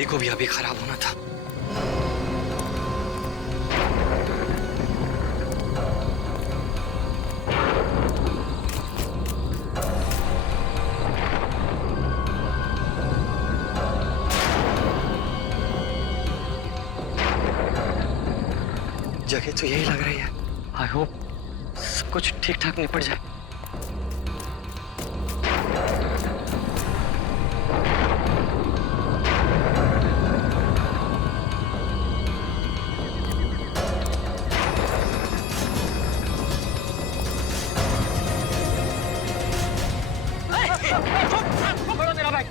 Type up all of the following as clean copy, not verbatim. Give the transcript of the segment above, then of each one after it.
गाड़ी को भी अभी खराब होना था। जगह तो यही लग रही है। आई होप सब कुछ ठीक ठाक निपट जाए। मेरा बैग।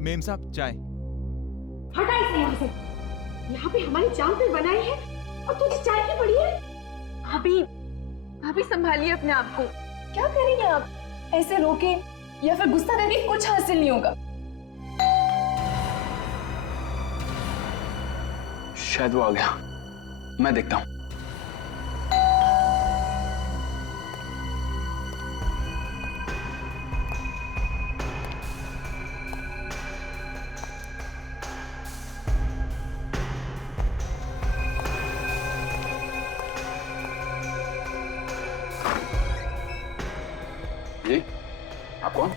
मेम साहब चाय। हटा इसे यहाँ से। यहाँ पे हमारी जान पे बनाई है और तुझे चाय की पड़ी है। भाभी, भाभी संभालिए अपने आप को। क्या करेंगे आप? ऐसे रोके या फिर गुस्सा करके कुछ हासिल नहीं होगा। शायद वो आ गया, मैं देखता हूं। जी, आप कौन?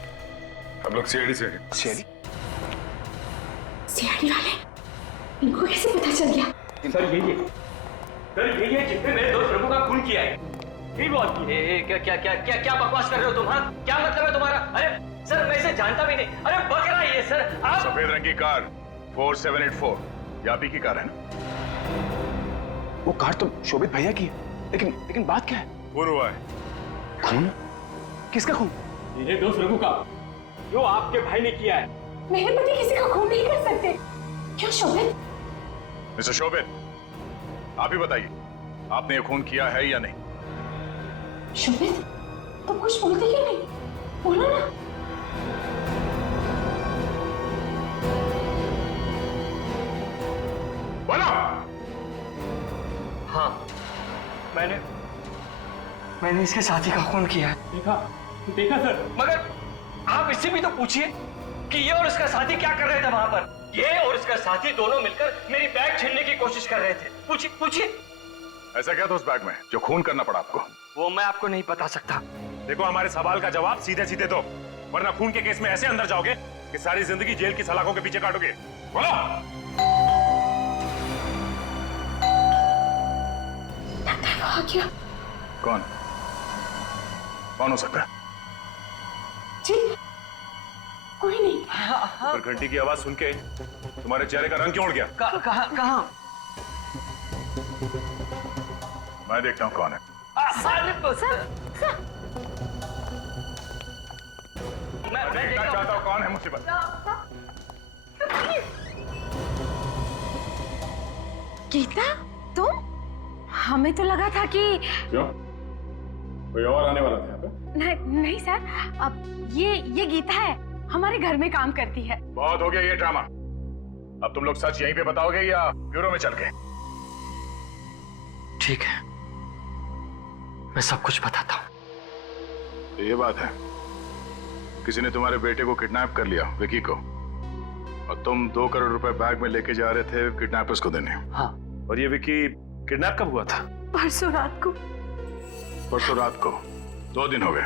हम लोग सीआईडी से हैं। सीआईडी? सीआईडी वाले इनको कैसे पता चल गया? सर यही है जिसने मेरे दोस्त रघु का खून किया है। क्या बकवास कर रहे हो तुम? हाँ, क्या मतलब है तुम्हारा? अरे सर मैं इसे जानता भी नहीं। अरे बकरा है ये सर। आप सफेद रंग की कार 4784 यापी की कार है ना? वो कार तो शोभित भैया की है, लेकिन बात क्या है? खून हुआ है। खून? किसका खून? मेरे दोस्त रघु का, जो आपके भाई ने किया है। मेरे पति किसी का खून नहीं कर सकते। क्यों शोभित? मिस्टर शोभित, आप ही बताइए, आपने ये खून किया है या नहीं? शोभित, तुम कुछ बोलते क्यों नहीं? बोलो ना। बोलो। हाँ, मैंने इसके साथी का खून किया है। देखा सर। मगर आप इससे भी तो पूछिए कि ये और इसका साथी क्या कर रहे थे वहां पर। ये और इसका साथी दोनों मिलकर मेरी बैग छीनने की कोशिश कर रहे थे। पूछिए। ऐसा क्या था उस बैग में जो खून करना पड़ा आपको? वो मैं आपको नहीं बता सकता। देखो, हमारे सवाल का जवाब सीधे सीधे दो, वरना खून के केस में ऐसे अंदर जाओगे कि सारी जिंदगी जेल की सलाखों के पीछे काटोगे। बोलो। क्या? कौन हो सकता है? जी, कोई नहीं। पर घंटी की आवाज सुन के तुम्हारे चेहरे का रंग क्यों उड़ गया? कहाँ? मैं देखता हूँ कौन है। मैं देखना चाहता हूँ कौन है मुसीबत। गीता, तुम? हमें तो लगा था कि क्यों? कोई और आने वाला था यहाँ पे? नहीं सर, अब ये गीता है, हमारे घर में काम करती है। बहुत हो गया ये ड्रामा। अब तुम लोग सच यहीं पे बताओगे या ब्यूरो में चल के? ठीक है, मैं सब कुछ बताता हूँ। तो ये बात है, किसी ने तुम्हारे बेटे को किडनैप कर लिया, विकी को, और तुम 2 करोड़ रुपए बैग में लेके जा रहे थे किडनैपर्स को देने। हाँ। और ये विकी किडनैप कब हुआ था? परसों रात को। परसों रात को? 2 दिन हो गए,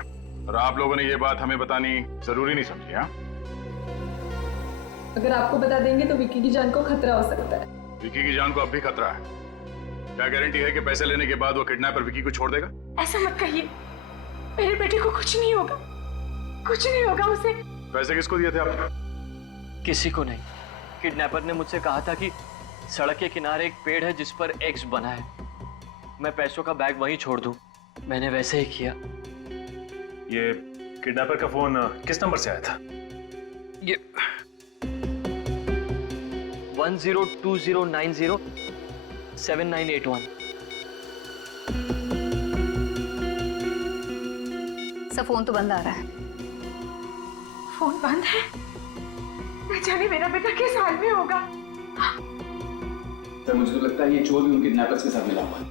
और आप लोगों ने ये बात हमें बतानी जरूरी नहीं समझी? हाँ, अगर आपको बता देंगे तो विकी की जान को खतरा हो सकता है। विकी की जान को अब भी खतरा है। क्या गारंटी है कि पैसे लेने के बाद वो किडनैपर विकी को छोड़ देगा? ऐसा मत कहिए, मेरे बेटे को कुछ नहीं होगा, कुछ नहीं होगा उसे। पैसे किसको दिए थे आपने? किसी को नहीं। किडनैपर ने मुझसे कहा था कि सड़क के किनारे एक पेड़ है जिस पर एक्स बना है, मैं पैसों का बैग वहीं छोड़ दूं। मैंने वैसे ही किया। ये किडनैपर का फोन किस नंबर से आया था? ये 1020907981। सब फोन तो बंद आ रहा है। फोन बंद है। न जाने मेरा बेटा किस हाल में होगा। सर मुझे तो लगता है ये चोर भी उन किडनैपर्स के साथ मिला हुआ है,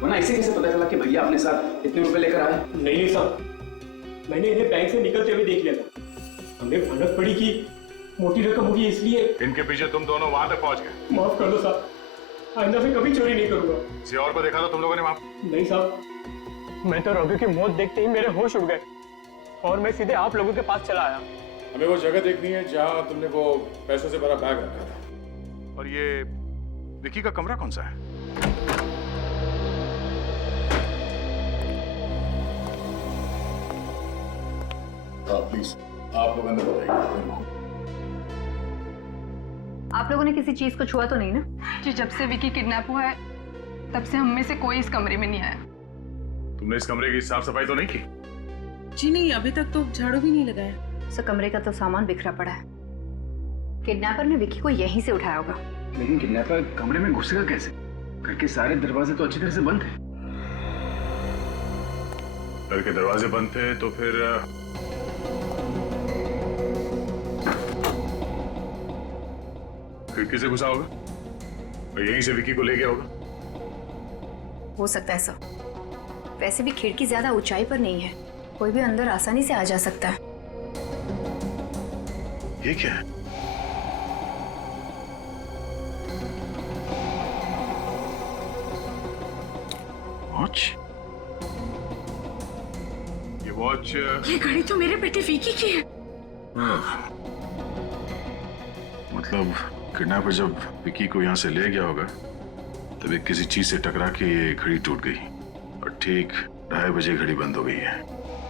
वरना इसे कैसे पता चला कि भैया अपने साथ इतने रुपए लेकर आए? नहीं साहब, मैंने इन्हें बैंक से निकलते हुए देख लिया था। हमें भनक पड़ी कि मोटी रकम होगी, इसलिए इनके पीछे तुम दोनों वहां तक पहुंच गए। माफ कर दो साहब, आइंदा से कभी चोरी नहीं करूंगा। किसी और को देखा तो तुम लोगों ने वहां? नहीं साहब, मैं तो रघु की मौत देखते ही मेरे होश उड़ गए और मैं सीधे आप लोगों के पास चला आया। हमें वो जगह देखनी है जहां तुमने वो पैसों से भरा बैग रखा था। और ये विकी का कमरा कौन सा है? प्लीज आप लोग अंदर बताइए। आप लोगों ने किसी चीज को छुआ तो नहीं ना? जी, जब से विकी किडनैप हुआ है तब से हम में से कोई इस कमरे में नहीं आया। तुमने इस कमरे की साफ सफाई तो नहीं की? जी नहीं, अभी तक तो झाड़ू भी नहीं लगाया। सो कमरे का तो सामान बिखरा पड़ा है। किडनैपर ने विकी को यहीं से उठाया होगा। लेकिन किडनैपर कमरे में घुसेगा कैसे? घर के सारे दरवाजे तो अच्छी तरह से बंद थे। घर के दरवाजे बंद थे तो फिर खिड़की से घुसा होगा और यहीं से विकी को ले गया होगा। हो सकता है सर। वैसे भी खिड़की ज्यादा ऊंचाई पर नहीं है, कोई भी अंदर आसानी से आ जा सकता है। ये क्या है? वॉच? ये वॉच? ये घड़ी तो मेरे बेटे विकी की है। मतलब किडनैपर जब विकी को यहाँ से ले गया होगा तब एक किसी चीज से टकरा के ये घड़ी टूट गई और ठीक 2:30 बजे घड़ी बंद हो गई है।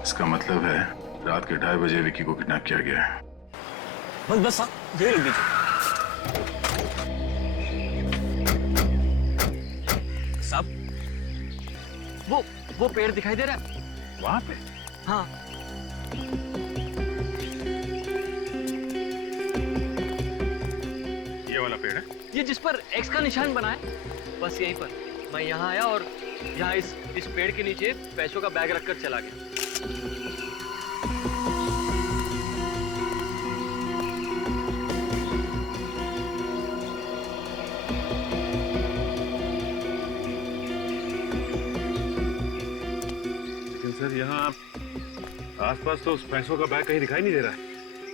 इसका मतलब है रात के 2:30 बजे विकी को किडनैप किया गया है। बस बस साहब, ये रुक दीजिए साहब, वो पेड़ दिखाई दे रहा है वहां पे? हाँ। ये वाला पेड़ है? ये जिस पर एक्स का निशान बना है, बस यहीं पर मैं यहाँ आया और यहाँ इस पेड़ के नीचे पैसों का बैग रखकर चला गया। लेकिन सर यहाँ आसपास तो उस पैसों का बैग कहीं दिखाई नहीं दे रहा है।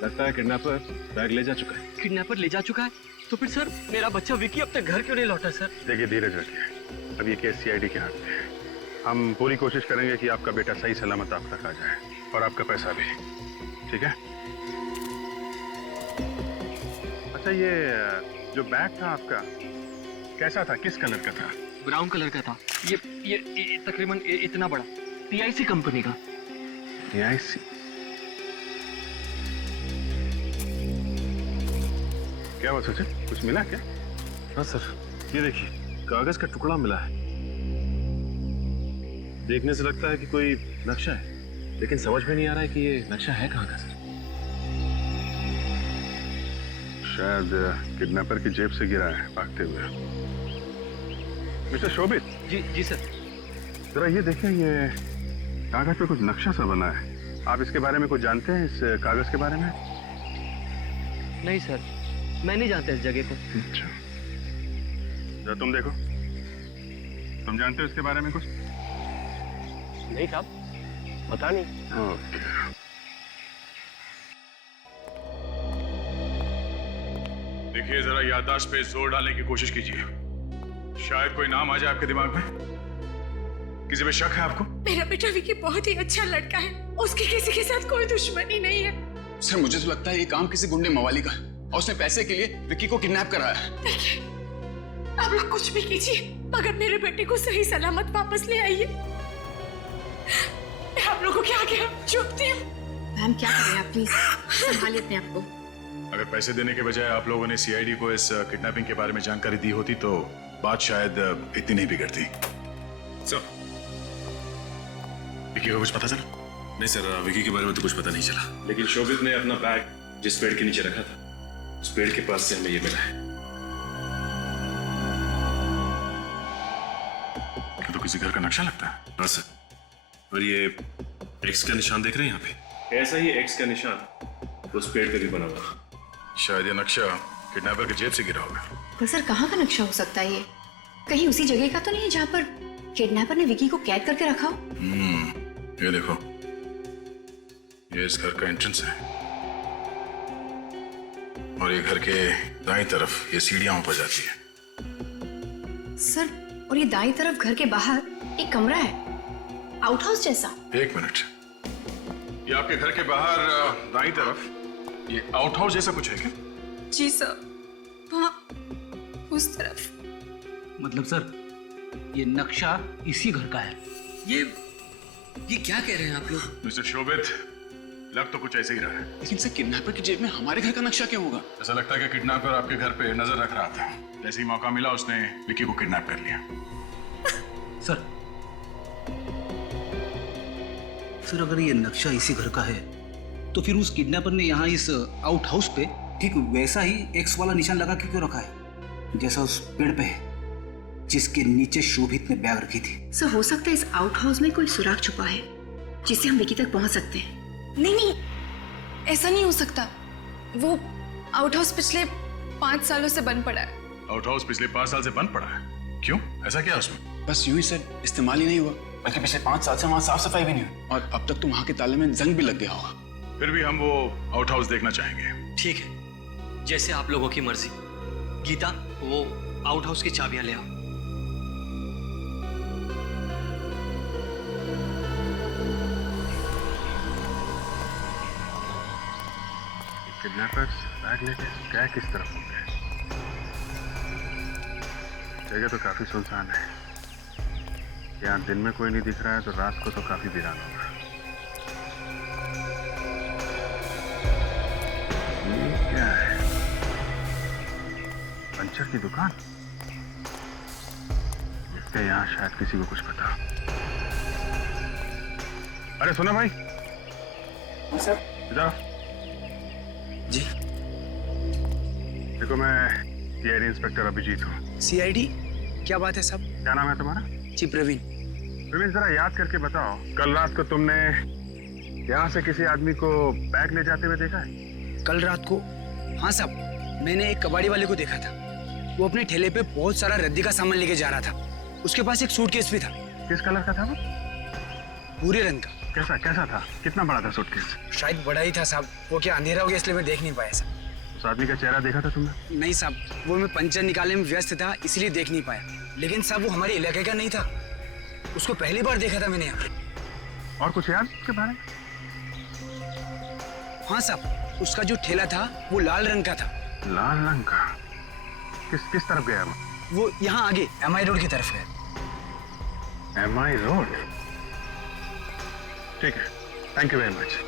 लगता है किडनैपर बैग ले जा चुका है। किडनैपर ले जा चुका है? तो फिर सर मेरा बच्चा विकी अब तक घर क्यों नहीं लौटा सर? देखिए धीरज रखिए, अब ये केस सीआईडी के हाथ में है। हम पूरी कोशिश करेंगे कि आपका बेटा सही सलामत आप तक आ जाए और आपका पैसा भी, ठीक है? अच्छा, ये जो बैग था आपका कैसा था, किस कलर का था? ब्राउन कलर का था। ये तकरीबन इतना बड़ा, PIC कंपनी का। PIC? क्या बात सोचे, कुछ मिला क्या? हाँ सर, ये देखिए कागज का टुकड़ा मिला है। देखने से लगता है कि कोई नक्शा है, लेकिन समझ में नहीं आ रहा है कि ये नक्शा है कहाँ का सर। शायद किडनैपर की जेब से गिरा है भागते हुए। मिस्टर शोभित। जी सर। जरा ये देखिए, ये कागज पे कुछ नक्शा सा बना है। आप इसके बारे में कुछ जानते हैं, इस कागज के बारे में? नहीं सर, मैं नहीं जानता इस जगह को। अच्छा, जरा तुम देखो, तुम जानते हो इसके बारे में कुछ? नहीं साहब, पता नहीं। ओके। देखिए जरा याददाश्त पे जोर डालने की कोशिश कीजिए, शायद कोई नाम आ जाए आपके दिमाग में। किसी पे शक है आपको? मेरा बेटा विकी बहुत ही अच्छा लड़का है, उसकी किसी के साथ कोई दुश्मनी नहीं है। सर मुझे तो लगता है ये काम किसी गुंडे मवाली का है और उसने पैसे के लिए विकी को किडनैप कराया है। देखिए, आप लोग कुछ भी कीजिए मगर मेरे बेटे को सही सलामत वापस ले आइए। मैं आप लोगों के आगे झुकती हूँ। मैम क्या करें आप, प्लीज संभालिए अपने आप को। अगर पैसे देने के बजाय आप लोगों ने सीआईडी को इस किडनैपिंग के बारे में जानकारी दी होती तो बात शायद इतनी नहीं बिगड़ती। सर, विकी को कुछ पता चला? नहीं सर, विकी के बारे में तो कुछ पता नहीं चला, लेकिन शोभित ने अपना बैग जिस पेड़ के नीचे रखा था, उस पेड़ के पास से हमें ये मिला है। ये तो किसी घर का नक्शा लगता है। हाँ सर, और ये एक्स का निशान देख रहे हैं यहाँ पे, ऐसा ही एक्स का निशान उस पेड़ पे भी बना हुआ। शायद ये नक्शा किडनैपर की जेब से गिरा होगा। पर सर कहाँ का नक्शा हो सकता है ये? कहीं उसी जगह का तो नहीं जहाँ पर किडनैपर ने विकी को कैद करके रखा हो? ये देखो, ये इस घर का एंट्रेंस है और ये घर के दाईं तरफ ये सीढ़ियां ऊपर जाती है। सर, और ये दाईं तरफ घर के बाहर एक कमरा है, आउट हाउस जैसा। एक मिनट, ये आपके घर के बाहर दाईं तरफ ये आउट हाउस जैसा कुछ है क्या? जी सर, वहाँ उस तरफ। मतलब सर, ये नक्शा इसी घर का है। ये क्या कह रहे हैं आप लोग? मिस्टर शोभित, लग तो कुछ ऐसे ही रहा है। लेकिन सर, किडनैपर की जेब में हमारे घर का नक्शा क्यों होगा? ऐसा लगता है कि किडनैपर आपके घर पे नजर रख रहा था। जैसे ही मौका मिला उसने विकी को किडनैप कर लिया। सर अगर ये नक्शा इसी घर का है तो फिर उस किडनैपर ने यहाँ इस आउट हाउस पे ठीक वैसा ही एक्स वाला निशान लगा के क्यों रखा है, जैसा उस पेड़ पे है जिसके नीचे शोभित ने बैग रखी थी? सर, हो सकता है इस आउट हाउस में कोई सुराग छुपा है जिससे हम विकी तक पहुंच सकते हैं। नहीं नहीं, ऐसा नहीं हो सकता। वो आउट हाउस पिछले 5 सालों से बंद पड़ा है। आउट हाउस पिछले 5 साल से बंद पड़ा है? क्यों, ऐसा क्या है उसमें? बस यूं ही सर, इस्तेमाल ही नहीं हुआ, बल्कि पिछले 5 साल से वहाँ साफ सफाई भी नहीं हुई, और अब तक तो वहाँ के ताले में जंग भी लग गया होगा। फिर भी हम वो आउट हाउस देखना चाहेंगे। ठीक है, जैसे आप लोगों की मर्जी। गीता, वो आउट हाउस की चाबियां ले आओ। किडनैपर्स बैग लेके क्या किस तरफ हो गए? जगह तो काफी सुनसान है। यहाँ दिन में कोई नहीं दिख रहा है तो रात को तो काफी वीरान होगा। ये क्या है? पंचर की दुकान? इससे यहाँ शायद किसी को कुछ पता। अरे सुना भाई, सर इधर जी। देखो, मैं सीआईडी इंस्पेक्टर अभिजीत हूँ। सीआईडी? क्या बात है साहब? क्या नाम है तुम्हारा? जी प्रवीण। प्रवीण, जरा याद करके बताओ, कल रात को तुमने यहाँ से किसी आदमी को बैग ले जाते हुए देखा है? कल रात को? हाँ साहब, मैंने एक कबाड़ी वाले को देखा था। वो अपने ठेले पे बहुत सारा रद्दी का सामान लेके जा रहा था। उसके पास एक सूटकेस भी था। किस कलर का था वो? भूरे रंग का। कैसा था? कितना बड़ा था सूटकेस? शायद बड़ा ही था साहब, वो क्या अंधेरा हो गया इसलिए मैं देख नहीं पाया साहब। उस आदमी का चेहरा देखा था तुमने? नहीं साहब, वो मैं पंचर निकालने में व्यस्त था इसलिए देख नहीं पाया। लेकिन साहब वो हमारे इलाके का नहीं था, उसको पहली बार देखा था मैंने यहाँ। और कुछ याद उसके बारे में? हाँ साहब, उसका जो ठेला था वो लाल रंग का था। लाल रंग का? किस तरफ गया वो यहाँ आगे MI रोड की तरफ गया। MI road? ठीक है, थैंक यू वेरी मच।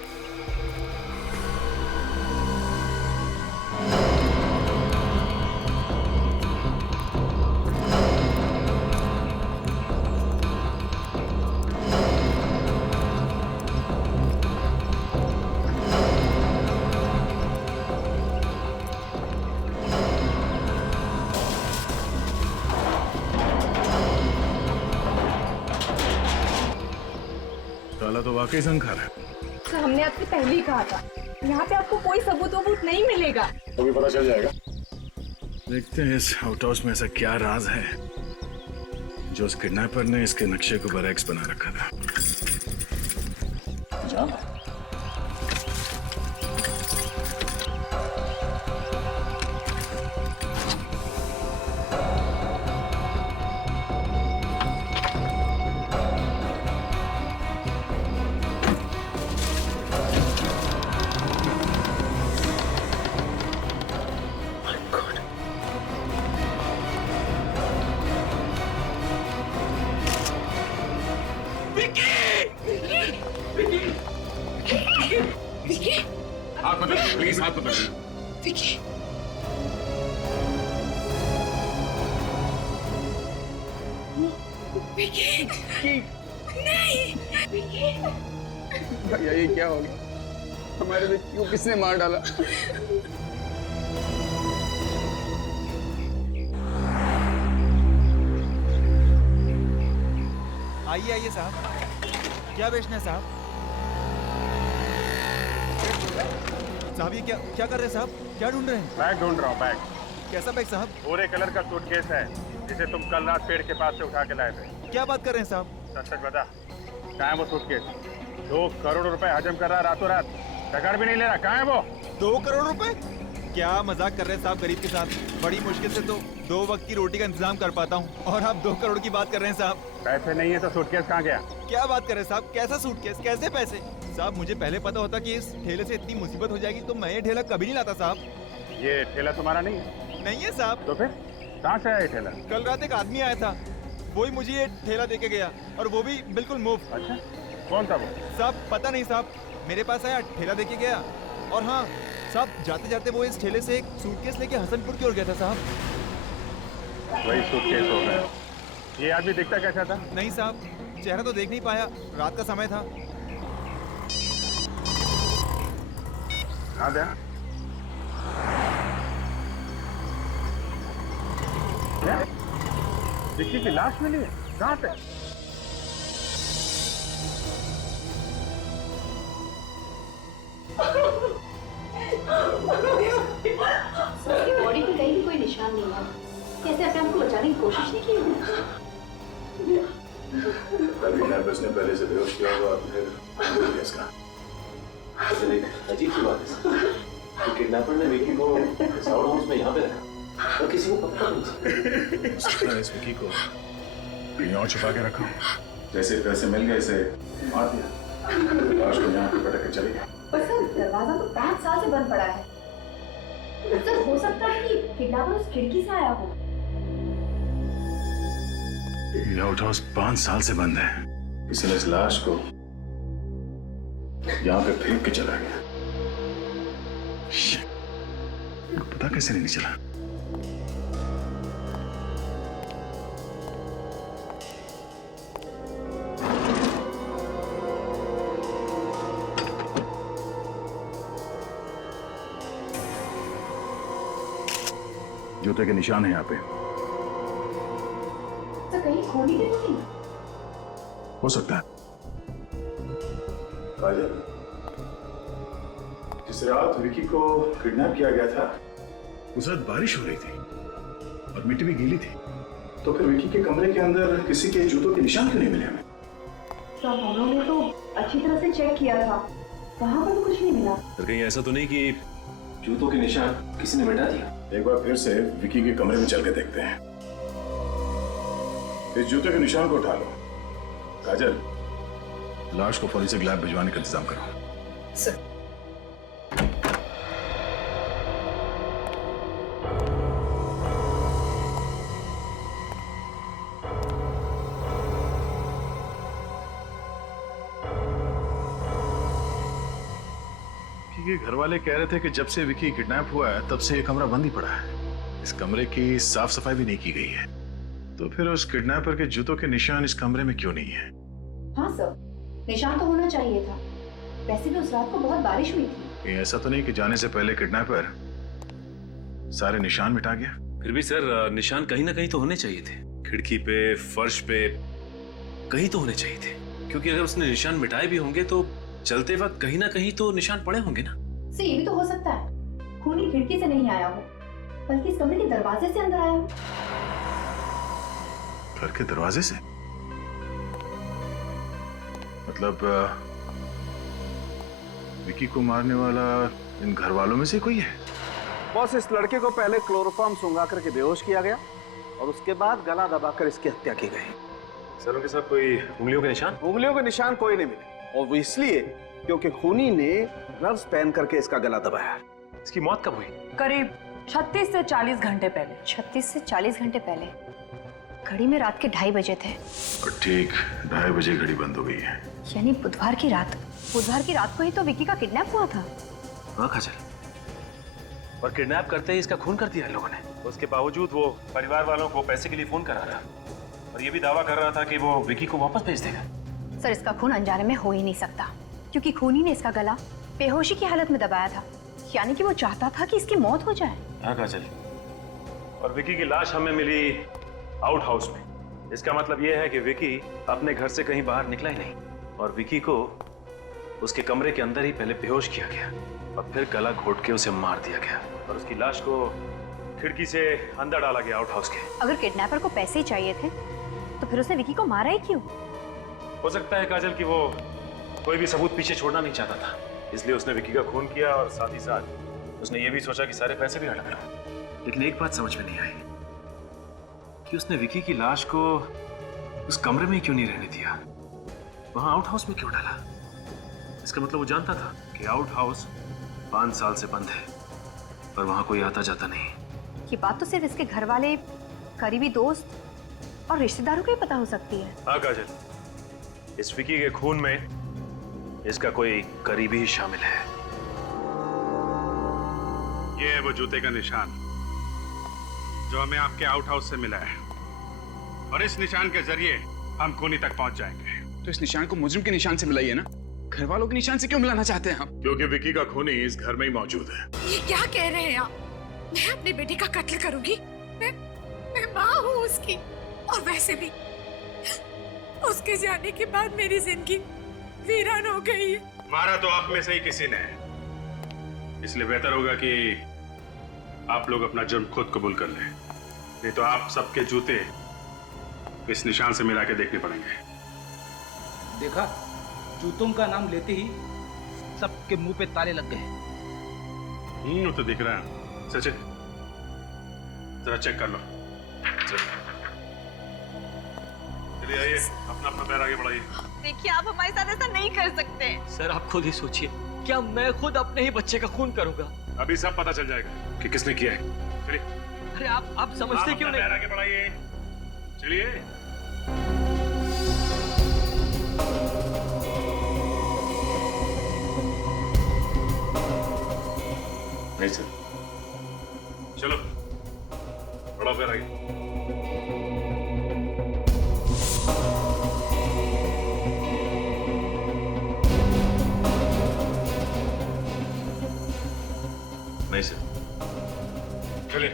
ताला तो वाकई जंग खा रहा है। सर, हमने आपसे पहले ही कहा था, यहाँ पे आपको कोई सबूत नहीं मिलेगा। तो भी पता चल जाएगा। देखते हैं इस आउट हाउस में ऐसा क्या राज है जो उस किडनैपर ने इसके नक्शे को बरैक्स बना रखा था। जा हाथ मत रखो, प्लीज हाथ मत रखो। विकी, विकी, नहीं, विकी, भैया ये क्या हो गया? हमारे विक्की को किसने मार डाला? आइए आइए साहब, क्या बेचना है साहब? साहब ये क्या क्या कर रहे हैं साहब? क्या ढूंढ रहे हैं? बैग ढूंढ रहा हूँ, बैग। कैसा बैग साहब? भूरे कलर का सूटकेस है जिसे तुम कल रात पेड़ के पास से उठा के लाए थे। क्या बात कर रहे हैं साहब? सच सच बता, कहाँ है वो सूटकेस? 2 करोड़ रुपए हजम कर रहा है रातों रात, टकर भी नहीं ले रहा। कहाँ है वो? 2 करोड़ रुपए? क्या मजाक कर रहे हैं साहब गरीब के साथ? बड़ी मुश्किल से तो 2 वक्त की रोटी का इंतजाम कर पाता हूँ और आप 2 करोड़ की बात कर रहे हैं साहब। पैसे नहीं है तो सूटकेस कहाँ गया? क्या बात कर रहे हैं साहब? कैसा सूटकेस, कैसे पैसे? साहब मुझे पहले पता होता कि इस ठेले से इतनी मुसीबत हो जाएगी तो मैं ये ठेला कभी नहीं लाता साहब। ये ठेला तुम्हारा नहीं है? नहीं है साहब। तो फिर कहाँ से आया ये ठेला? कल रात एक आदमी आया था, वही मुझे ये ठेला देके गया और वो भी बिल्कुल मुफ्त। अच्छा, कौन था वो? साहब पता नहीं साहब, मेरे पास आया, ठेला देके गया और हाँ साहब जाते जाते वो इस ठेले से एक सूटकेस लेके हसनपुर की ओर गया था साहब। वही सूटकेस हो गया। ये आदमी दिखता कैसा था? नहीं साहब, चेहरा तो देख नहीं पाया, रात का समय था। हाँ दे। क्या? विक्की की लाश मिली है? कहाँ पे? उसकी बॉडी पे कहीं भी कोई निशान नहीं है। कैसे अपने आप को बचाने की कोशिश नहीं की? किडनैपर्स ने पहले से बेहोश किया होगा, फिर इसका। एक अजीब सी बात है कि किडनैपर ने विकी को साउंड हाउस में यहाँ पे रखा और किसी को पता नहीं चला। इस विकी को कहीं और छुपा के रखा। जैसे पैसे मिल गए इसे मार दिया, लाश को यहाँ पे पटक के चले गए। पर सर दरवाजा तो 5 साल से बंद पड़ा है। सर हो सकता है कि किडनैपर उस खिड़की से आया हो। ये आउट हाउस 5 साल से बंद है। किसी ने इस लाश को यहाँ पे फेंक के चला गया। पता कैसे नहीं चला? जूते के निशान है यहाँ पे। तो कहीं खोली भी नहीं? हो सकता है। काजल, जिस रात विकी को किडनैप किया गया था उस रात बारिश हो रही थी और मिट्टी भी गीली थी, तो फिर विकी के कमरे के अंदर किसी के जूतों के निशान क्यों नहीं मिले हमें? तो हम लोगों ने तो अच्छी तरह से चेक किया था, वहां पर तो कुछ नहीं मिला। तो कहीं ऐसा तो नहीं कि जूतों के निशान किसी ने मिटा दिया? एक बार फिर से विकी के कमरे में चल के देखते हैं। इस जूते के निशान को उठा लो। काजल, लाश को फॉरेंसिक लैब भिजवाने का इंतजाम करो। सर विकी के घर वाले कह रहे थे कि जब से विकी किडनैप हुआ है तब से ये कमरा बंद ही पड़ा है। इस कमरे की साफ सफाई भी नहीं की गई है, तो फिर उस किडनैपर के जूतों के निशान इस कमरे में क्यों नहीं है? हाँ सर, निशान तो होना चाहिए था। वैसे भी उस रात को बहुत बारिश हुई थी। ये ऐसा तो नहीं कि जाने से पहले किडनैपर सारे निशान मिटा गया? फिर भी सर निशान कहीं ना कहीं तो होने चाहिए थे, खिड़की पे, फर्श पे, कहीं तो होने चाहिए थे। क्योंकि अगर उसने निशान मिटाए भी होंगे तो चलते वक्त कहीं ना कहीं तो निशान पड़े होंगे ना। सर ये भी तो हो सकता है खूनी खिड़की से नहीं आया हो, बल्कि इस कमरे के दरवाजे से अंदर आया हो। घर के दरवाजे से? मतलब विकी को मारने वाला इन घर वालों में से कोई है? बॉस, इस लड़के को पहले क्लोरोफॉर्म सुंघा करके बेहोश किया गया और उसके बाद गला दबाकर इसकी हत्या की गई। सर उनके साथ कोई उंगलियों के निशान? उंगलियों के निशान कोई नहीं मिले, और वो इसलिए क्योंकि खूनी ने ग्लव्स पहन करके इसका गला दबाया। इसकी मौत कब हुई? करीब 36 से 40 घंटे पहले। 36 से 40 घंटे पहले। घड़ी में रात के 2:30 बजे थे। और ठीक 2:30 बजे घड़ी बंद हो गई है। यानी बुधवार की रात। बुधवार की रात को ही तो विकी का किडनैप हुआ था। हाँ काजल, और किडनैप करते ही इसका खून कर दिया लोगों ने। उसके बावजूद वो परिवार वालों को पैसे के लिए फोन कर रहा था और ये भी दावा कर रहा था कि वो विकी को वापस भेज देगा। सर इसका खून अनजाने में हो ही नहीं सकता, क्योंकि खूनी ने इसका गला बेहोशी की हालत में दबाया था, यानी कि वो चाहता था कि इसकी मौत हो जाए। हाँ काजल, और विकी की लाश हमें मिली आउट हाउस में। इसका मतलब यह है कि विकी अपने घर से कहीं बाहर निकला ही नहीं, और विकी को उसके कमरे के अंदर ही पहले बेहोश किया गया और फिर गला घोट के उसे मार दिया गया, और उसकी लाश को खिड़की से अंदर डाला गया आउट हाउस के। अगर किडनैपर को पैसे ही चाहिए थे तो फिर उसने विकी को मारा ही क्यों? हो सकता है काजल कि वो कोई भी सबूत पीछे छोड़ना नहीं चाहता था, इसलिए उसने विकी का खून किया, और साथ ही साथ उसने ये भी सोचा कि सारे पैसे भी हड़प लो। लेकिन एक बात समझ में नहीं आई कि उसने विकी की लाश को उस कमरे में क्यों नहीं रहने दिया, वहां आउट हाउस में क्यों डाला? इसका मतलब वो जानता था कि आउट हाउस 5 साल से बंद है और वहां कोई आता जाता नहीं। ये बात तो सिर्फ इसके घर वाले, करीबी दोस्त और रिश्तेदारों को ही पता हो सकती है। हाँ काजल, इस विकी के खून में इसका कोई करीबी ही शामिल है। ये है वो जूते का निशान जो हमें आपके आउट हाउस से मिला है, और इस निशान के जरिए हम खूनी तक पहुंच जाएंगे। तो इस निशान को मुजरिम के निशान से मिलाइए ना, घर वालों के निशान से क्यों मिलाना चाहते हैं आप? क्योंकि विकी का खूनी इस घर में ही मौजूद है। ये क्या कह रहे हैं आप? मैं अपने बेटे का कत्ल करूंगी? मैं माँ हूँ उसकी, और वैसे भी उसके जाने के बाद मेरी जिंदगी वीरान हो गई है। मारा तो आप में से ही किसी ने, इसलिए बेहतर होगा कि आप लोग अपना जुर्म खुद कबूल कर लें, नहीं तो आप सबके जूते इस निशान से मिला के देखने पड़ेंगे। देखा, जूतों का नाम लेते ही सबके मुंह पे ताले लग गए। वो तो दिख रहा है। सचिन, जरा चेक कर लो। चलिए आइए, अपना अपना पैर आगे बढ़ाइए। देखिए, आप हमारे साथ ऐसा नहीं कर सकते। सर आप खुद ही सोचिए, क्या मैं खुद अपने ही बच्चे का खून करूंगा? अभी सब पता चल जाएगा कि किसने किया है। चलिए। अरे आप समझते क्यों नहीं? पैर आगे बढ़ाइए। चलिए। नहीं सर। चलो, बड़ा पैर आगे। नहीं सर। चलिए,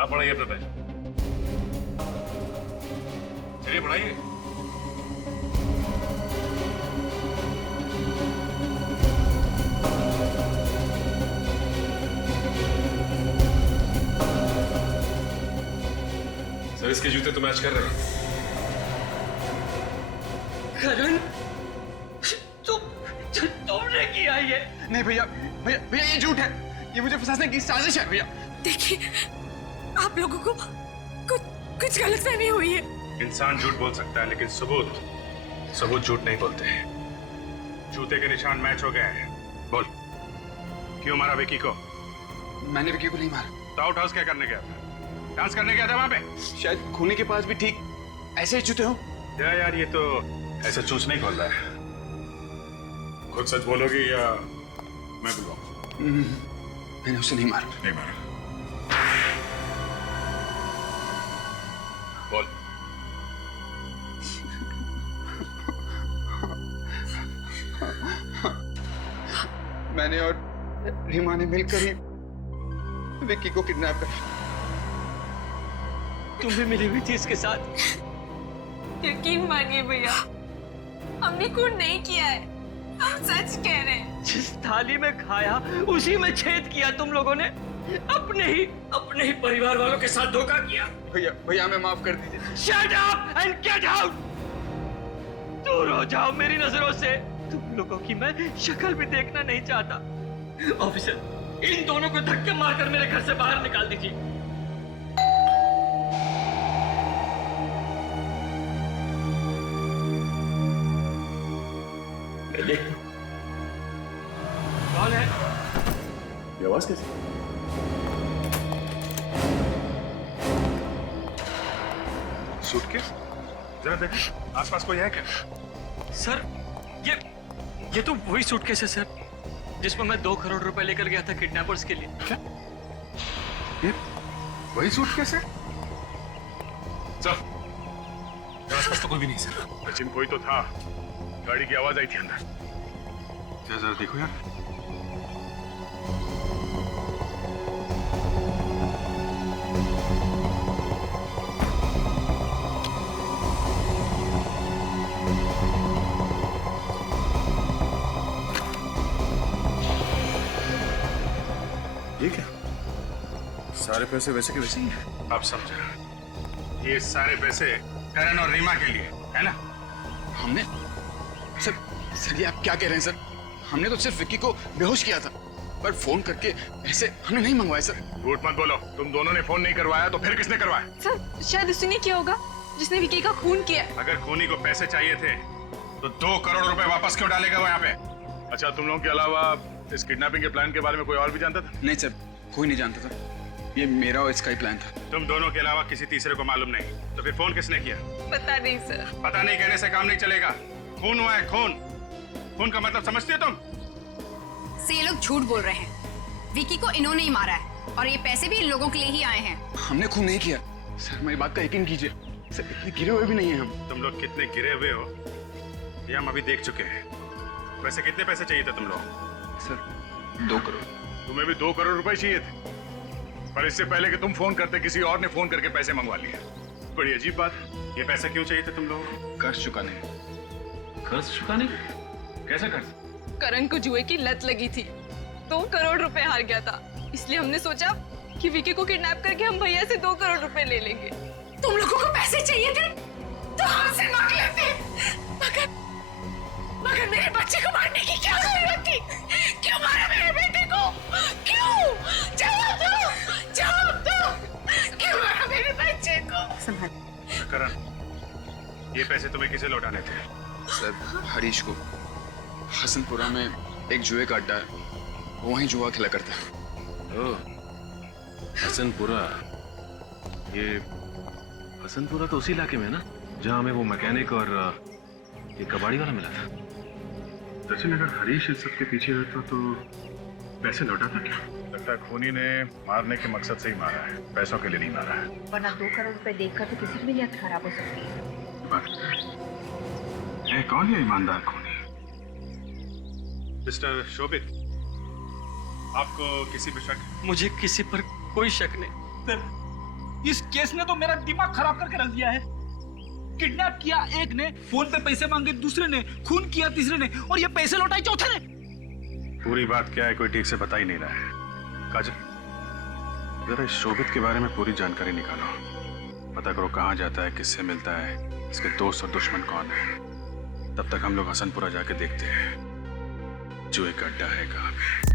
आप बढ़ाइए अपना पैर। चलिए बढ़ाइए। सर इसके जूते तो मैच कर रहे हैं। करण, तुमने किया ये? नहीं भैया, भैया भैया ये झूठ है, ये मुझे फंसाने की साजिश है भैया। देखिए, आप लोगों को कुछ गलतफहमी हुई है। इंसान झूठ बोल सकता है, लेकिन सबूत झूठ नहीं बोलते हैं। जूते के निशान मैच हो गए हैं। बोल, क्यों मारा विकी को? मैंने विकी को नहीं मारा। तो आउट हाउस क्या करने गया था? डांस करने गया था वहां पे? शायद खूनी के पास भी ठीक ऐसे ही जूते हो। यार ये तो ऐसा चूस नहीं खोल रहा है। खुद सच बोलोगी या मैं बुलवाऊं? मैंने उसे नहीं मारा। नहीं मारा। बोल। मैंने और रीमा ने मिलकर ही विक्की को किडनैप कर। तुम भी मिली हुई थी इसके साथ? यकीन मानिए भैया, हमने खून नहीं किया है, हम सच कह रहे हैं। जिस थाली में खाया उसी में छेद किया तुम लोगों ने। अपने ही परिवार वालों के साथ धोखा किया। भैया हमें माफ कर दीजिए। Shut up and get out! दूर हो जाओ मेरी नजरों से। तुम लोगों की मैं शक्ल भी देखना नहीं चाहता। ऑफिसर, इन दोनों को धक्के मारकर मेरे घर से बाहर निकाल दीजिए। कौन है? ये आवाज कैसी? सूटकेस? जरा देखो, आसपास कोई है क्या? सर, ये तो वही सूटकेस है सर, जिसमें मैं 2 करोड़ रुपए लेकर गया था किडनैपर्स के लिए। क्या? ये वही सूटकेस है? सर, आसपास तो कोई भी नहीं सर। सचिन, कोई तो था। गाड़ी की आवाज आई थी अंदर। जरा देखो यार। ये क्या? सारे पैसे वैसे के वैसे ही हैं। अब समझा, ये सारे पैसे करण और रीमा के लिए है ना? हमने सर ये आप क्या कह रहे हैं सर? हमने तो सिर्फ विक्की को बेहोश किया था, पर फोन करके ऐसे हमने नहीं मंगवाया सर। झूठ मत बोलो, तुम दोनों ने फोन नहीं करवाया तो फिर किसने करवाया? सर शायद उसी ने किया होगा जिसने विकी का खून किया। अगर खूनी को पैसे चाहिए थे तो 2 करोड़ रुपए वापस क्यों डालेगा वो यहाँ पे? अच्छा, तुम लोगों के अलावा इस किडनैपिंग के प्लान के बारे में कोई और भी जानता था? नहीं सर, कोई नहीं जानता था। ये मेरा और इसका ही प्लान था। तुम दोनों के अलावा किसी तीसरे को मालूम नहीं, तो फिर फोन किसने किया? पता नहीं सर। पता नहीं कहने से काम नहीं चलेगा। खून हुआ है, खून। खून का मतलब समझती हो तुम? ये लोग झूठ बोल रहे हैं। विकी को इन्होंने ही मारा है और ये पैसे भी इन लोगों के लिए ही आए हैं। हमने खून नहीं किया सर, मेरी बात का यकीन कीजिए सर, इतने गिरे हुए भी नहीं हैं हम। तुम लोग कितने गिरे हुए हो ये हम अभी देख चुके हैं। वैसे कितने पैसे चाहिए थे तुम लोग? सर 2 करोड़। तुम्हें भी 2 करोड़ रुपए चाहिए थे, पर इससे पहले कि तुम फोन करते किसी और ने फोन करके पैसे मंगवा लिए। बड़ी अजीब बात है। ये पैसे क्यों चाहिए थे तुम लोगों को? कर्ज चुकाने। कर्ज चुकाने? कैसे कर्ज? करण को जुए की लत लगी थी, 2 करोड़ रुपए हार गया था, इसलिए हमने सोचा कि विकी को किडनैप करके हम भैया से 2 करोड़ रुपए ले लेंगे। तुम लोगों को पैसे चाहिए थे तो हमसे मांग लेते, मगर मेरे बच्चे को मारने की क्या जरूरत थी? क्यों मारा मेरे बेटे को? क्यों? जवाब दो, जवाब दो। क्यों मारा मेरे बच्चे को? संभाल। करण, ये पैसे तुम्हें किसे लौटाने थे? सर हरीश को। हसनपुरा में एक जुए का अड्डा है, वो वहीं जुआ खेला करता है। ओह, हसनपुरा। ये हसनपुरा तो उसी इलाके में है ना जहाँ हमें वो मैकेनिक और ये कबाड़ी वाला मिला था। सचिन, अगर हरीश इस सब के पीछे रहता तो पैसे लौटाता क्या? लगता है खूनी ने मारने के मकसद से ही मारा है, पैसों के लिए नहीं मारा है। वरना 2 करोड़ रुपए देखकर तो किसी की भी नीयत खराब हो सकती है। कौन है ईमानदार खूनी? मिस्टर शोभित, आपको किसी पे शक? मुझे किसी पर कोई शक नहीं। इस केस ने तो मेरा दिमाग खराब करके रख दिया है। किडनैप किया एक ने, फोन पे पैसे मांगे दूसरे ने, खून किया तीसरे ने, और ये पैसे लौटाए चौथे ने। पूरी बात क्या है कोई ठीक से बता ही नहीं रहा है। काजल, जरा इस शोभित के बारे में पूरी जानकारी निकालो। पता करो कहाँ जाता है, किससे मिलता है, इसके दोस्त और दुश्मन कौन है। तब तक हम लोग हसनपुरा जाके देखते हैं जुए का अड्डा है कहाँ पे।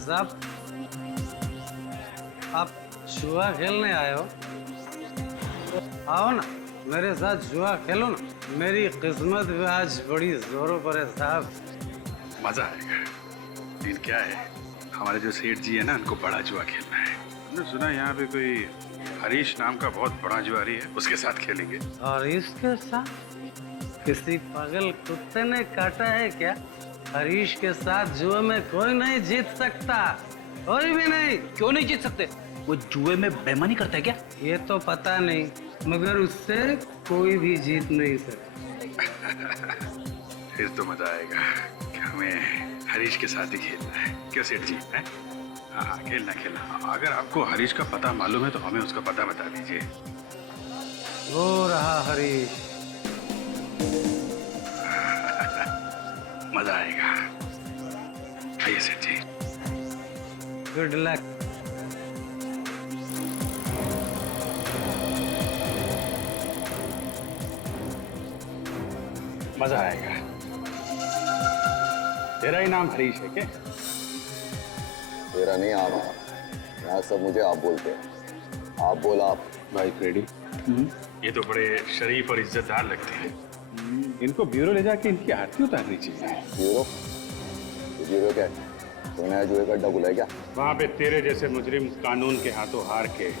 साहब, आप जुआ खेलने आए हो? आओ ना, मेरे साथ जुआ खेलो ना। मेरी किस्मत भी आज बड़ी जोरों पर है साहब। मजा आएगा। लेकिन क्या है, हमारे जो सेठ जी है ना, उनको बड़ा जुआ खेलना है। हमने सुना यहाँ पे कोई हरीश नाम का बहुत बड़ा जुआरी है, उसके साथ खेलेंगे। और इसके साथ किसी पागल कुत्ते ने काटा है क्या? हरीश के साथ जुए में कोई नहीं जीत सकता, कोई भी नहीं। क्यों नहीं जीत सकते? वो जुए में बेईमानी करता है क्या? ये तो पता नहीं, मगर उससे कोई भी जीत नहीं सकता। फिर तो मजा आएगा कि हमें हरीश के साथ ही खेलना है। क्या सेठ जी है? हाँ, खेलना खेलना। अगर आपको हरीश का पता मालूम है तो हमें उसका पता बता दीजिए। वो रहा हरीश। मजा आएगा। आइए सेठ जी। Good luck. मजा आएगा। तेरा ही नाम हरीश है क्या? तेरा नहीं आवा, यहाँ सब मुझे आप बोलते हैं। आप बोल आप। भाई फ्रेडी, ये तो बड़े शरीफ और इज्जतदार लगते हैं। इनको ब्यूरो ले जाके इनकी आरती उतारनी चाहिए। ब्यूरो? ब्यूरो क्या है? कोई नया जुए का अड्डा खुला है क्या? वहाँ पे तेरे जैसे मुजरिम कानून के हाथों हार के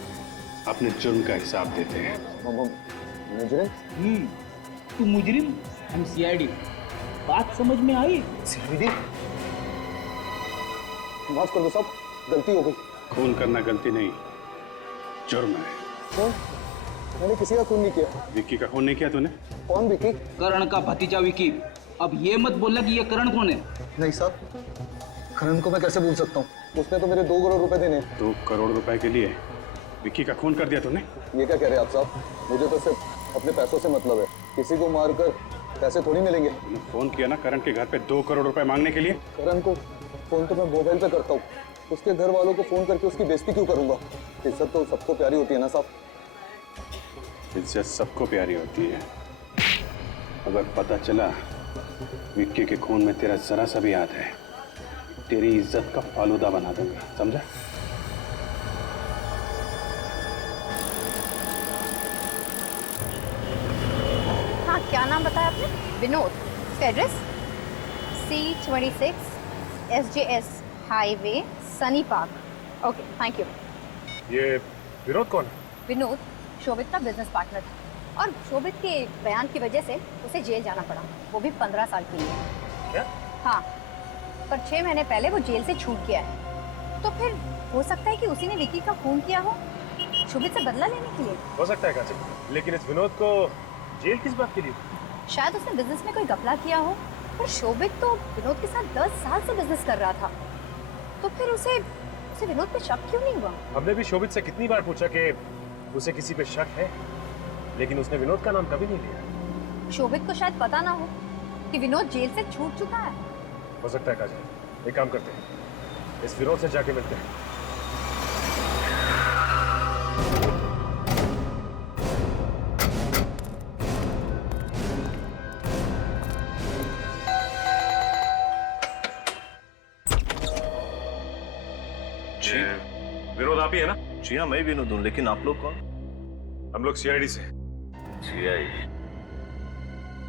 अपने जुर्म का हिसाब देते हैं। मुजरिम? तू मुजरिम, हम सीआईडी। बात समझ में आई? सीआईडी? माफ कर दो साहब, गलती हो गई। खून करना गलती नहीं, जुर्म है। कौन? मैंने किसी का खून नहीं किया। विक्की का खून नहीं किया तूने? कौन विक्की? करण का भतीजा विक्की। अब ये मत बोलना कि ये करण कौन है। नहीं साहब, करण को मैं कैसे भूल सकता हूँ? उसने तो मेरे 2 करोड़ रुपए देने। 2 करोड़ रुपए के लिए विक्की का खून कर दिया तूने? ये क्या कह रहे हैं आप साहब? मुझे तो सिर्फ अपने पैसों से मतलब है। किसी को मारकर पैसे थोड़ी मिलेंगे। तूने फोन किया ना करण के घर पे 2 करोड़ रुपए मांगने के लिए? करण को फोन तो मैं मोबाइल पे करता हूँ, उसके घर वालों को फोन करके उसकी बेइज्जती क्यों करूंगा? इज्जत तो सबको प्यारी होती है ना साहब। इज्जत सबको प्यारी होती है। अगर पता चला विक्की के खून में तेरा जरा सा भी हाथ है, तेरी इज्जत का फालूदा बना दूंगा, समझा? हाँ, क्या नाम बताया आपने? विनोद। उसका address C26 SJS highway Sunny park. Okay, thank you. ये विनोद कौन है? विनोद शोभित का बिजनेस पार्टनर था और शोभित के बयान की वजह से उसे जेल जाना पड़ा, वो भी 15 साल के लिए। क्या? हाँ, पर 6 महीने पहले वो जेल से छूट गया है। तो फिर हो सकता है कि उसी ने विक्की का खून किया हो, शोभित से बदला लेने के लिए। हो सकता है काजल, लेकिन इस विनोद को जेल किस बात के लिए? शायद उसने बिजनेस में कोई घपला किया हो, पर शोभित तो विनोद के साथ 10 साल से बिजनेस कर रहा था, तो फिर उसे विनोद पे शक क्यों नहीं हुआ? हमने भी शोभित से कितनी बार पूछा कि उसे किसी पे शक है, लेकिन उसने विनोद का नाम कभी नहीं लिया। शोभित को शायद पता ना हो कि विनोद जेल से छूट चुका है। हो सकता है काजल, एक काम करते हैं, इस विनोद से जाके मिलते हैं। जी विनोद आप ही है ना? जी हाँ, मैं विनोद हूँ, लेकिन आप लोग कौन? हम लोग सीआईडी से। सीआईडी?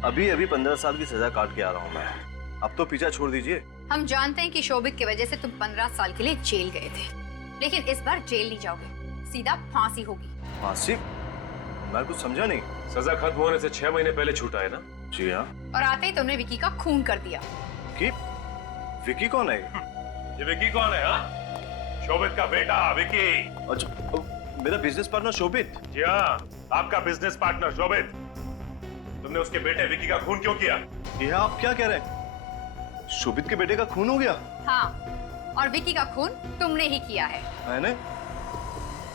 अभी 15 साल की सजा काट के आ रहा हूँ मैं, अब तो पीछा छोड़ दीजिए। हम जानते हैं कि शोभित की वजह से तुम 15 साल के लिए जेल गए थे, लेकिन इस बार जेल नहीं जाओगे, सीधा फांसी होगी। फांसी? मैं कुछ समझा नहीं। सजा खत्म होने से 6 महीने पहले छूटा है ना? जी हाँ। और आते ही तुमने विक्की का खून कर दिया। विक्की कौन है? ये विक्की कौन है? हाँ, शोभित का बेटा विक्की। अच्छा, मेरा बिजनेस पार्टनर शोभित? जी हाँ, आपका बिजनेस पार्टनर शोभित। तुमने उसके बेटे विक्की का खून क्यों किया? ये आप क्या कह रहे हैं? शोभित के बेटे का खून हो गया? हाँ, और विक्की का खून तुमने ही किया है। मैंने?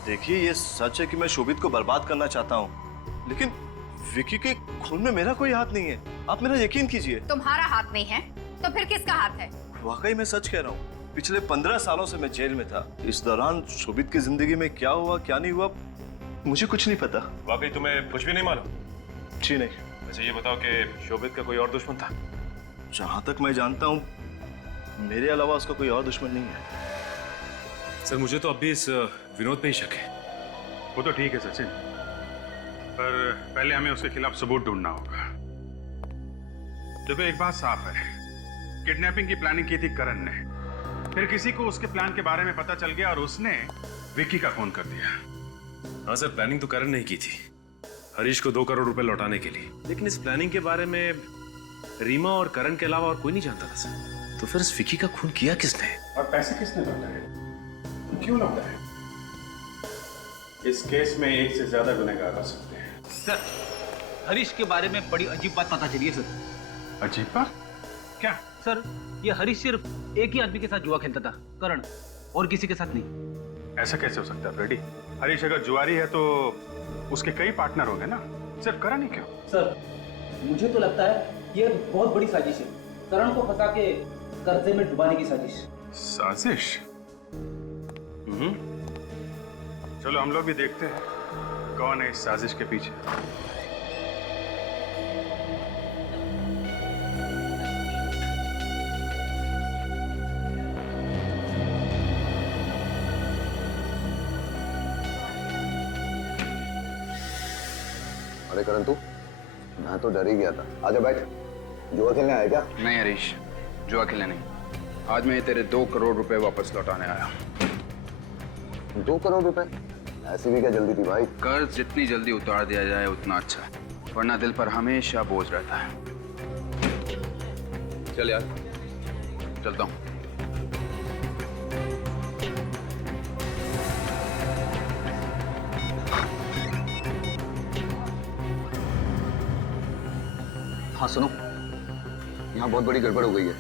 देखिए, ये सच है कि मैं शोभित को बर्बाद करना चाहता हूँ, लेकिन विक्की के खून में मेरा कोई हाथ नहीं है, आप मेरा यकीन कीजिए। तुम्हारा हाथ नहीं है तो फिर किसका हाथ है? वाकई मैं सच कह रहा हूँ, पिछले 15 सालों से मैं जेल में था। इस दौरान शोभित की जिंदगी में क्या हुआ क्या नहीं हुआ मुझे कुछ नहीं पता। वाकई तुम्हें कुछ भी नहीं मालूम? जी नहीं। अच्छा ये बताओ कि शोभित का कोई और दुश्मन था? जहां तक मैं जानता हूँ मेरे अलावा उसका कोई और दुश्मन नहीं है। सर मुझे तो अब भी इस विनोद पे ही शक है। वो तो ठीक है सचिन, पर पहले हमें उसके खिलाफ सबूत ढूंढना होगा। देखो एक बात साफ है, किडनैपिंग की प्लानिंग की थी करण ने, फिर किसी को उसके प्लान के बारे में पता चल गया और उसने विक्की का खून कर दिया। हाँ सर, प्लानिंग तो करण ने ही की थी, हरीश को 2 करोड़ रुपए लौटाने के लिए, लेकिन इस प्लानिंग के बारे में रीमा और करण के अलावा और कोई नहीं जानता था सर। तो फिर इस विक्की का खून किया किसने? और पैसे किसने लौटाए? क्यों लौटाए? इस केस में एक से ज्यादा गुनहगार हो सकते हैं। सर, हरीश के बारे में बड़ी अजीब बात पता चली है सर। अजीब बात? क्या? सर, ये हरीश सिर्फ एक ही आदमी के साथ जुआ खेलता था, करण, और किसी के साथ नहीं। ऐसा कैसे हो सकता है फ्रेडी? हरीश अगर जुआरी है तो उसके कई पार्टनर होंगे ना, सिर्फ करण ही क्यों? सर, मुझे तो लगता है ये बहुत बड़ी साजिश है, करण को फंसा के कर्जे में डुबाने की साजिश। साजिश? चलो हम लोग भी देखते हैं कौन है इस साजिश के पीछे। अरे करण, तू मैं तो डर ही गया था। आजा बैठ। जुआ खेलने आया क्या? नहीं हरीश, जुआ खेलने नहीं। आज मैं तेरे 2 करोड़ रुपए वापस लौटाने आया। 2 करोड़ रुपए? ऐसी भी क्या जल्दी थी भाई? कर्ज जितनी जल्दी उतार दिया जाए उतना अच्छा है, वरना दिल पर हमेशा बोझ रहता है। चल यार, चलता हूँ। हाँ सुनो, यहाँ बहुत बड़ी गड़बड़ हो गई है।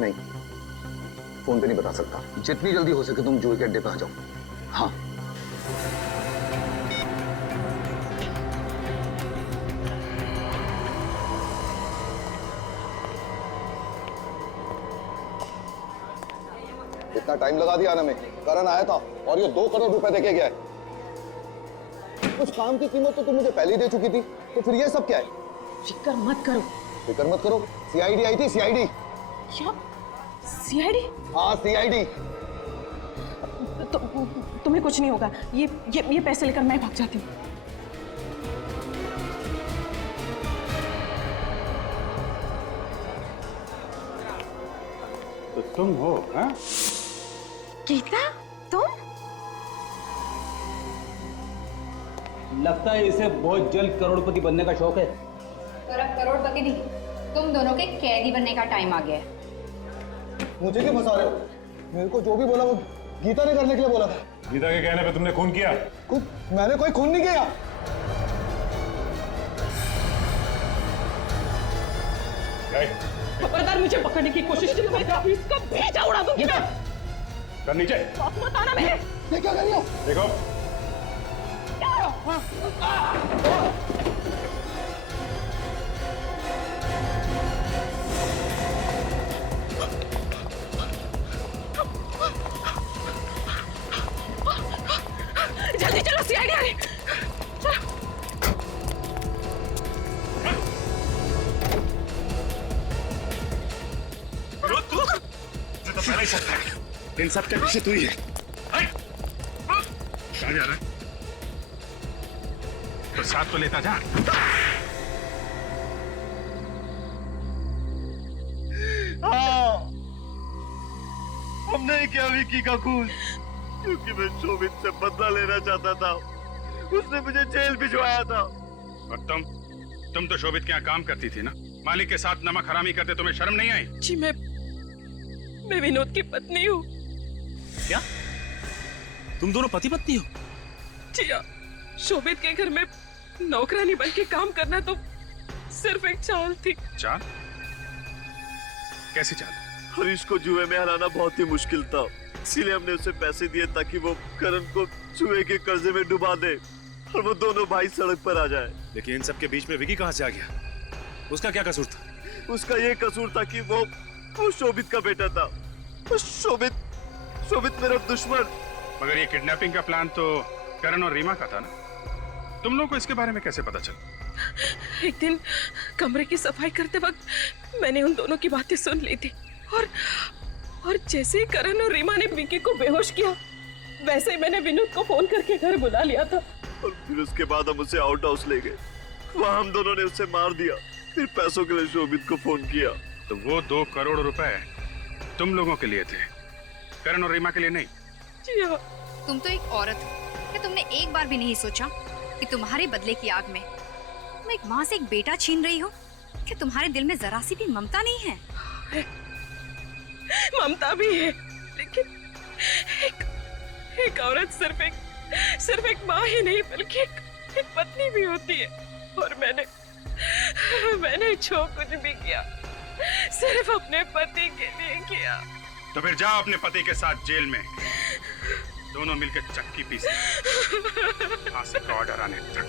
नहीं, फोन पे नहीं बता सकता। जितनी जल्दी हो सके तुम जुए के अड्डे पे आ जाओ। हाँ। इतना टाइम लगा दिया आने में। करण आया था और ये 2 करोड़ रुपए देके गया है। उस काम की कीमत तो तुम मुझे पहले ही दे चुकी थी, तो फिर ये सब क्या है? फिक्र मत करो। फिक्र मत करो? सीआईडी आई थी, सीआईडी। क्या? सीआईडी? हाँ सीआईडी। तुम्हें कुछ नहीं होगा। ये पैसे लेकर मैं भाग जाती हूँ। तो तुम हो? हाँ? गीता, तुम? लगता है इसे बहुत जल्द करोड़पति बनने का शौक है। और अब करोड़पति नहीं, तुम दोनों के कैदी बनने का टाइम आ गया है। मुझे क्यों फंसा रहे हो? मेरे को जो भी बोला वो गीता ने करने के लिए बोला था। गीता के कहने पे तुमने खून किया? मैंने कोई खून नहीं किया। खबरदार मुझे पकड़ने की कोशिश की तो मैं इसका भेजा उड़ा दूंगी। कर नीचे। मत आना मेरे। ये क्या कर रही हो? देखो। जल्दी चलो, सीआईडी आ रही। तो पहले ही सकता है। इन सब के पीछे तू ही है। कहाँ जा रहा है? तो साथ तो लेता जा। हाँ, हमने किया विकी का खून, क्योंकि मैं शोभित से बदला लेना चाहता था। उसने मुझे जेल भिजवाया था। और तुम तो शोभित के यहाँ काम करती थी ना? मालिक के साथ नमक हरामी करते तुम्हें शर्म नहीं आई? जी मैं विनोद की पत्नी हूँ। क्या? तुम दोनों पति पत्नी हो? जी हाँ, शोभित के घर में नौकरानी बन के काम करना तो सिर्फ एक चाल थी। चाल? कैसी चाल? हरीश को जुए में हराना बहुत ही मुश्किल था, इसीलिए हमने उसे पैसे दिए ताकि वो करण को जुए के कर्जे में डुबा दे और वो दोनों भाई सड़क पर आ जाए। लेकिन इन सब के बीच में विकी कहाँ से आ गया? उसका क्या कसूर था? उसका ये कसूर था कि वो शोभित का बेटा था। शोभित मेरा दुश्मन। मगर ये किडनैपिंग का प्लान तो करण और रीमा का था ना? तुम लोगों को इसके बारे में कैसे पता चला? एक दिन कमरे की सफाई करते वक्त मैंने उन दोनों की बातें सुन ली थी और जैसे ही करण और रीमा ने विकी को बेहोश किया, वैसे ही मैंने विनोद को फोन करके घर बुला लिया था। और फिर उसके बाद हम उसे आउट हाउस ले गए। वहाँ हम दोनों ने उसे मार दिया। फिर पैसों के लिए शोभित को फोन किया। तो वो 2 करोड़ रुपए तुम लोगों के लिए थे, करण और रीमा के लिए नहीं? जी हाँ। तुम तो एक औरत हो, क्या तुमने एक बार भी नहीं सोचा कि तुम्हारे बदले की आग में तुम एक माँ से एक बेटा छीन रही हो? क्या तुम्हारे दिल में जरा सी भी ममता नहीं है? ममता भी है, लेकिन एक औरत सिर्फ एक माँ ही नहीं बल्कि एक पत्नी भी होती है। और मैंने जो कुछ भी किया सिर्फ अपने पति के लिए किया। तो फिर जाओ अपने पति के साथ जेल में, दोनों मिलकर चक्की पीसे, फांसी का ऑर्डर आने तक।